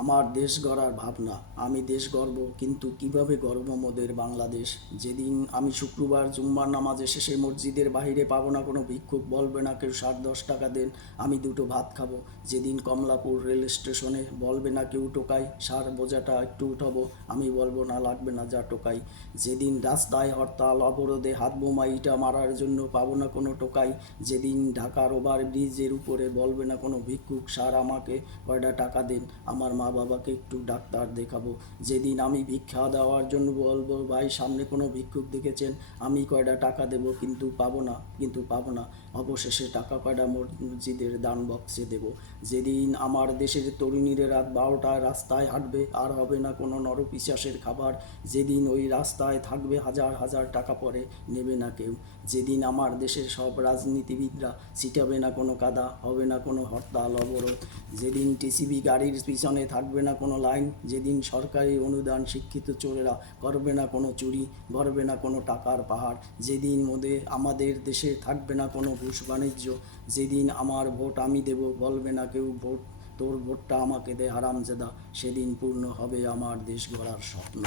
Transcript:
আমার দেশ গড়ার ভাবনা, আমি দেশ গড়ব, কিন্তু কিভাবে গড়ব মোদের বাংলাদেশ। যেদিন আমি শুক্রবার জুম্মার নামাজে শেষে মসজিদের বাইরে পাবো না কোনো ভিক্ষুক, বলবে না কেউ 7-10 টাকা দেন, আমি দুটো ভাত খাবো। যেদিন কমলাপুর রেল স্টেশনে বলবে না কেউ টোকাই, সার বোঝাটা একটু উঠাবো, আমি বলবো না লাগবে না যা টোকাই। যেদিন রাস্তায় হরতাল অবরোধে হাত বোমা ইটা মারার জন্য পাবো না কোনো টোকাই। যেদিন ঢাকার ওভার ব্রিজের উপরে বলবে না কোনো ভিক্ষুক, স্যার আমাকে কয়টা টাকা দেন, আমার মা বাবাকে একটু ডাক্তার দেখাবো। যেদিন আমি ভিক্ষা দেওয়ার জন্য বলবো ভাই সামনে কোনো ভিক্ষুক দেখেছেন, আমি কয়টা টাকা দেব, কিন্তু পাবো না, অবশেষে টাকা কয়টা মসজিদের দান বক্সে দেব। যেদিন আমার দেশের তরুণীরা রাত 12টায় রাস্তায় হাঁটবে, আর হবে না কোনো নরপিশাচের খাবার। যেদিন ওই রাস্তায় থাকবে হাজার হাজার টাকা পরে, নেবে না কেউ। যেদিন আমার দেশের সব রাজনীতিবিদরা ছিটাবে না কোনো কাদা, হবে না কোনো হরতাল অবরোধ। যেদিন টিসিবি গাড়ির পিছনে থাকবে না কোনো লাইন। যেদিন সরকারি অনুদান শিক্ষিত চোরেরা করবে না কোনো চুরি, গড়বে না কোনো টাকার পাহাড়। যেদিন আমাদের দেশে থাকবে না কোনো ঘুষ বাণিজ্য। যেদিন আমার ভোট আমি দেব, বলবে না কেউ ভোট তোর ভোটটা আমাকে দে হারামজাদা। সেদিন পূর্ণ হবে আমার দেশ গড়ার স্বপ্ন।